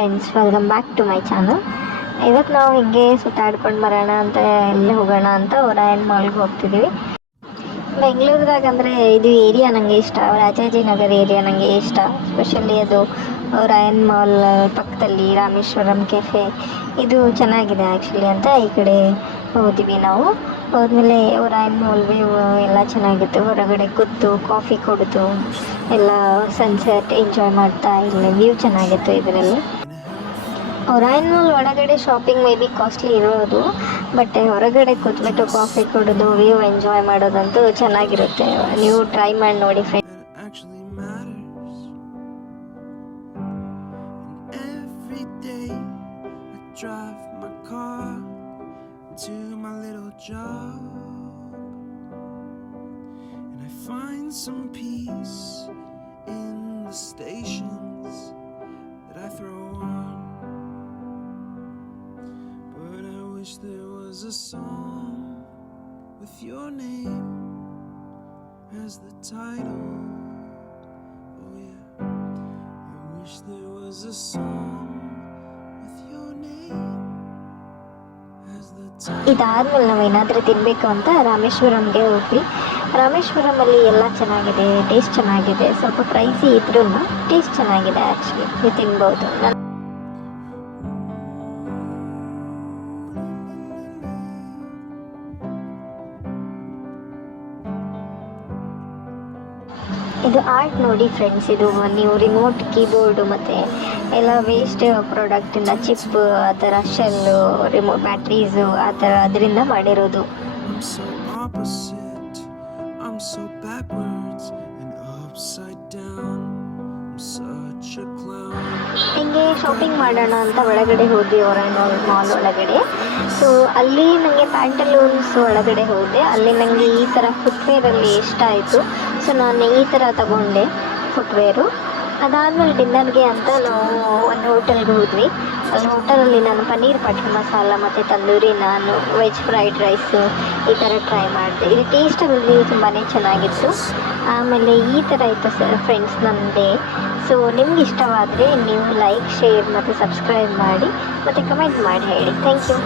Friends, welcome back to my channel. ಇವತ್ತು ನಾವು ಹಿಂಗೆ ಸುತ್ತಾಡ್ಕೊಂಡು ಬರೋಣ ಅಂತ ಎಲ್ಲಿ ಹೋಗೋಣ ಅಂತ ಒರಾಯನ್ ಮಾಲ್ಗೆ ಹೋಗ್ತಿದ್ದೀವಿ. ಬೆಂಗಳೂರದಾಗ ಅಂದರೆ ಇದು ಏರಿಯಾ ನನಗೆ ಇಷ್ಟ, ರಾಜಾಜಿನಗರ ಏರಿಯಾ ನನಗೆ ಇಷ್ಟ. ಸ್ಪೆಷಲಿ ಅದು ಒರಾಯನ್ ಮಾಲ್ ಪಕ್ಕದಲ್ಲಿ ರಾಮೇಶ್ವರಂ ಕೆಫೆ ಇದು ಚೆನ್ನಾಗಿದೆ ಆ್ಯಕ್ಚುಲಿ ಅಂತ ಈ ಕಡೆ ಹೋದ್ವಿ ನಾವು. ಹೋದ್ಮೇಲೆ ಒರಾಯನ್ ಮಾಲ್ ವ್ಯೂ ಎಲ್ಲ ಚೆನ್ನಾಗಿತ್ತು. ಹೊರಗಡೆ ಕೂತು ಕಾಫಿ ಕುಡಿದು ಎಲ್ಲ ಸನ್ಸೆಟ್ ಎಂಜಾಯ್ ಮಾಡ್ತಾ ಇಲ್ಲಿ ವ್ಯೂ ಚೆನ್ನಾಗಿತ್ತು ಇದರಲ್ಲಿ. ಒರಾಯನ್ ಮಾಲ್ ಒಳಗಡೆ ಶಾಪಿಂಗ್ ಮೇ ಬಿ ಕಾಸ್ಟ್ಲಿ ಇರೋದು, ಬಟ್ ಹೊರಗಡೆ ಕೂತ್ಬಿಟ್ಟು ಕಾಫಿ ಕುಡಿದು ವ್ಯೂ ಎಂಜಾಯ್ ಮಾಡೋದಂತೂ ಚೆನ್ನಾಗಿರುತ್ತೆ. ನೀವು ಟ್ರೈ ಮಾಡಿ ನೋಡಿ friends. Drive my car to my little job, and I find some peace in the stations that I throw on. But I wish there was a song with your name as the title. Oh yeah, I wish there was a song. ಇದಾದ್ಮೇಲೆ ನಾವು ಏನಾದರೂ ತಿನ್ನಬೇಕು ಅಂತ ರಾಮೇಶ್ವರಂಗೆ ಹೋದ್ವಿ. ರಾಮೇಶ್ವರಮಲ್ಲಿ ಎಲ್ಲ ಚೆನ್ನಾಗಿದೆ, taste ಚೆನ್ನಾಗಿದೆ. ಸ್ವಲ್ಪ ಪ್ರೈಸಿ ಇದ್ರೂ ಟೇಸ್ಟ್ ಚೆನ್ನಾಗಿದೆ ಆ್ಯಕ್ಚುಲಿ, ನೀವು ತಿನ್ಬೋದು. ಇದು ಆರ್ಟ್ ನೋಡಿ ಫ್ರೆಂಡ್ಸ್, ಇದು ನೀವು ರಿಮೋಟ್ ಕೀಬೋರ್ಡು ಮತ್ತು ಎಲ್ಲ ವೇಸ್ಟ್ ಪ್ರಾಡಕ್ಟಿಂದ ಚಿಪ್ ಆ ಥರ ಶೆಲ್ಲು ರಿಮೋಟ್ ಬ್ಯಾಟ್ರೀಸು ಆ ಥರ ಅದರಿಂದ ಮಾಡಿರೋದು. ಹಿಂಗೆ ಶಾಪಿಂಗ್ ಮಾಡೋಣ ಅಂತ ಒಳಗಡೆ ಹೋದ್ವಿ ಒರಾಯನ್ ಮಾಲ್ ಒಳಗಡೆ. ಸೊ ಅಲ್ಲಿ ನನಗೆ ಪ್ಯಾಂಟಲೂನ್ಸ್ ಒಳಗಡೆ ಹೋದೆ. ಅಲ್ಲಿ ನನಗೆ ಈ ಥರ ಫುಟ್ವೇರಲ್ಲಿ ಇಷ್ಟ ಆಯಿತು. ಸೊ ನಾನು ಈ ಥರ ತಗೊಂಡೆ ಫುಟ್ವೇರು. ಅದಾದಮೇಲೆ ಡಿನ್ನರ್ಗೆ ಅಂತ ನಾವು ಒಂದು ಹೋಟೆಲ್ಗೆ ಹೋದ್ವಿ. ಅಲ್ಲಿ ಹೋಟೆಲಲ್ಲಿ ನಾನು ಪನ್ನೀರ್ ಬಟರ್ ಮಸಾಲ ಮತ್ತು ತಂದೂರಿ ನಾನು ವೆಜ್ ಫ್ರೈಡ್ ರೈಸು ಈ ಥರ ಟ್ರೈ ಮಾಡಿದೆ. ಇದು ಟೇಸ್ಟಲ್ಲಿ ತುಂಬಾ ಚೆನ್ನಾಗಿತ್ತು. ಆಮೇಲೆ ಈ ಥರ ಇತ್ತು ಫ್ರೆಂಡ್ಸ್ ನನ್ನ ಡೇ. ಸೊ ನಿಮ್ಗೆ ಇಷ್ಟವಾದರೆ ನೀವು ಲೈಕ್, ಶೇರ್ ಮತ್ತು ಸಬ್ಸ್ಕ್ರೈಬ್ ಮಾಡಿ ಮತ್ತು ಕಮೆಂಟ್ ಮಾಡಿ ಹೇಳಿ. Thank you.